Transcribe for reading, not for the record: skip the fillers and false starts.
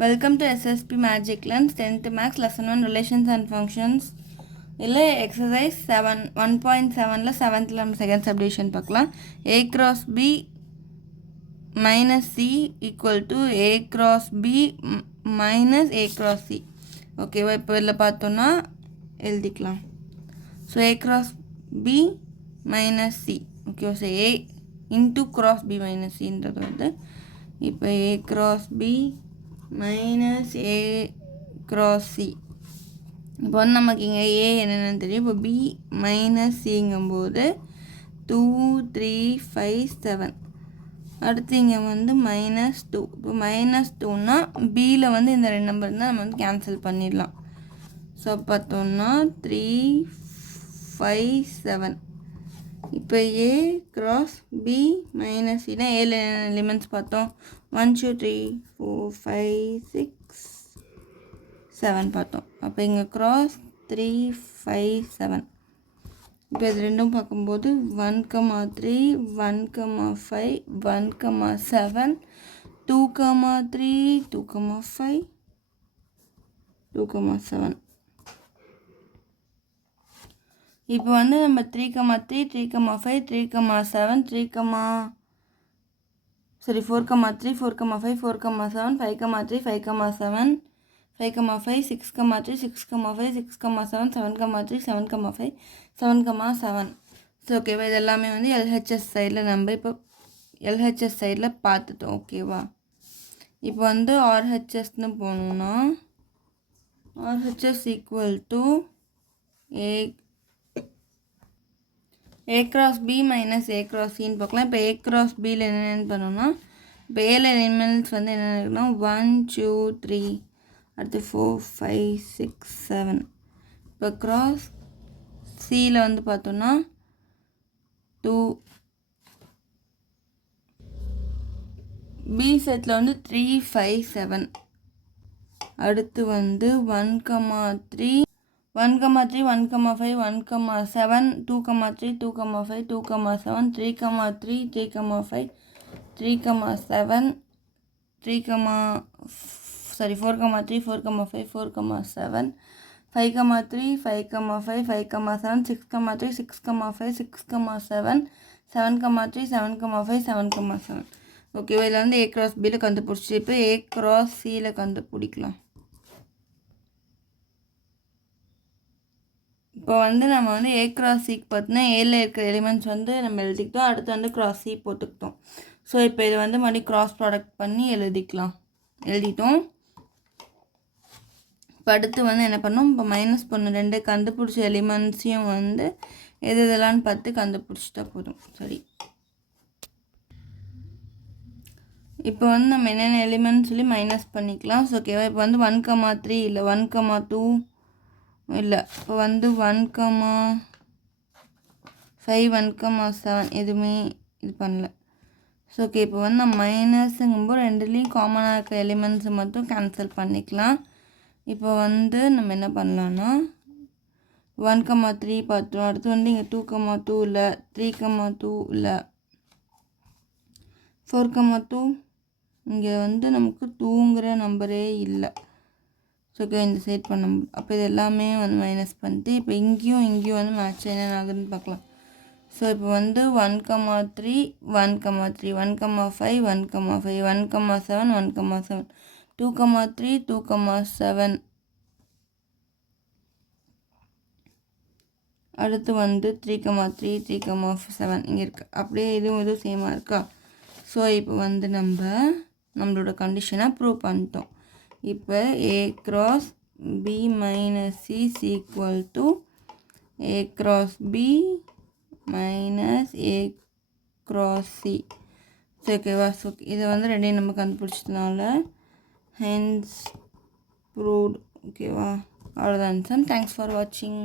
Welcome to SSP Magic Lens 10th Max Lesson 1 Relations and Functions. இல்லை exercise 1.7ல 7th நம்ம second subdivision பார்க்கலாம். A cross B minus C equal to A cross B minus A cross C. ஓகேவா, இப்போ இதில் பார்த்தோன்னா எழுதிக்கலாம். So A cross B minus C. ஓகேவா, so A into cross B minus Cன்றது வந்து இப்போ A cross B minus A cross C. இப்போ வந்து நமக்கு இங்கே A என்னென்னு தெரியும். இப்போ B மைனஸ் சிங்கும்போது 2 3 5 7. அடுத்து இங்கே வந்து -2. இப்போ -2னா பியில் வந்து இந்த 2 நம்பர் இருந்தால் நம்ம வந்து கேன்சல் பண்ணிடலாம். ஸோ பார்த்தோம்னா 3 5 7. இப்போ A cross B minus C ஏல எலிமெண்ட்ஸ் பார்த்தோம். 1 2 3 4 5 6 7 பார்த்தோம். அப்போ இங்கே cross 3 5 7. இப்போ இது ரெண்டும் பார்க்கும்போது 1 3 1 5 1 7 2 3 2 5 2 7. இப்போ வந்து நம்ம 3 3 3 5 3 7 4 3 4 5 4 7 5 3 5 7 5 5 6 3 6 5 6 7 7 3 7 5 7 7. ஸோ ஓகேவா, இது எல்லாமே வந்து எல்ஹெச்எஸ் சைடில் நம்ம இப்போ எல்ஹெச்எஸ் சைடில் பார்த்துட்டோம். ஓகேவா, இப்போ வந்து ஆர்ஹெச்எஸ்ன்னு போகணுன்னா RHS equal to A cross B minus A cross Cன்னு பார்க்கலாம். இப்போ A cross Bயில் என்னென்னு பண்ணோம்னா, இப்போ ஏல எலிமெண்ட்ஸ் வந்து என்னென்ன இருக்குன்னா 1 2 3 அடுத்து 4 5 6 7. இப்போ cross Cயில் வந்து பார்த்தோன்னா 2. B செட்டில் வந்து 3 5 7. அடுத்து வந்து 1 3 1 3 1 5 1 7 2 3 2 5 2 7 3 3 3 5 3 7 4 3 4 5 4 7 5 3 5 5 5 7 6 3 6 5 6 7 7 3 7 5 7 7. ஓகேவா, இதில் வந்து A cross Bயில் கண்டுபிடிச்சி இப்போ A cross Cயில் கண்டுபிடிக்கலாம். இப்போ வந்து நம்ம வந்து A cross Cக்கு பார்த்தோன்னா ஏல இருக்கிற எலிமெண்ட்ஸ் வந்து நம்ம எழுதிக்கிட்டோம். அடுத்து வந்து cross C போட்டுக்கிட்டோம். ஸோ இப்போ இதை வந்து மறுபடியும் கிராஸ் ப்ராடக்ட் பண்ணி எழுதிட்டோம். இப்போ அடுத்து வந்து என்ன பண்ணோம், இப்போ மைனஸ் பண்ண 2 கண்டுபிடிச்ச எலிமெண்ட்ஸையும் வந்து எது இதெல்லாம்னு பார்த்து கண்டுபிடிச்சிட்டா போதும். சரி, இப்போ வந்து நம்ம என்னென்ன எலிமெண்ட்ஸ் சொல்லி மைனஸ் பண்ணிக்கலாம். ஸோ ஓகேவா, இப்போ வந்து 1 3 இல்லை 1 2 இல்லை, இப்போ வந்து 1 5 1 7 எதுவுமே இது பண்ணல. ஸோ ஓகே, இப்போ வந்து நம்ம மைனஸுங்கும்போது ரெண்டுலேயும் காமனாக இருக்க எலிமெண்ட்ஸை மட்டும் கேன்சல் பண்ணிக்கலாம். இப்போ வந்து நம்ம என்ன பண்ணலான்னா 1 3 பார்த்தோம். அடுத்து வந்து இங்கே 2 2 இல்லை 3 2 இல்லை 4 2 இங்கே வந்து நமக்கு 2ங்கிற நம்பரே இல்லை. ஸோ ஓகே, இந்த சைட் பண்ண அப்போ இது எல்லாமே வந்து மைனஸ் பண்ணிட்டு இப்போ இங்கேயும் வந்து மேட்ச் என்ன ஆகுதுன்னு பார்க்கலாம். ஸோ இப்போ வந்து 1 3 1 3 1 5 1 5 1 7 1 7 2 3 2 7. அடுத்து வந்து 3 3 3 7 இங்கே இருக்குது. அப்படியே இதுவும் சேமாக இருக்கா. ஸோ இப்போ வந்து நம்மளோட கண்டிஷனை ப்ரூவ் பண்ணிட்டோம். இப்போ A cross B minus C is equal to A cross B minus A cross C. So ஓகேவா, ஸோ இதை வந்து ரெண்டையும் நம்ம கண்டுபிடிச்சதுனால ஹென்ஸ் ப்ரூவ்ட். ஓகேவா, அவ்வளோதான். தேங்க்ஸ் ஃபார் வாட்சிங்.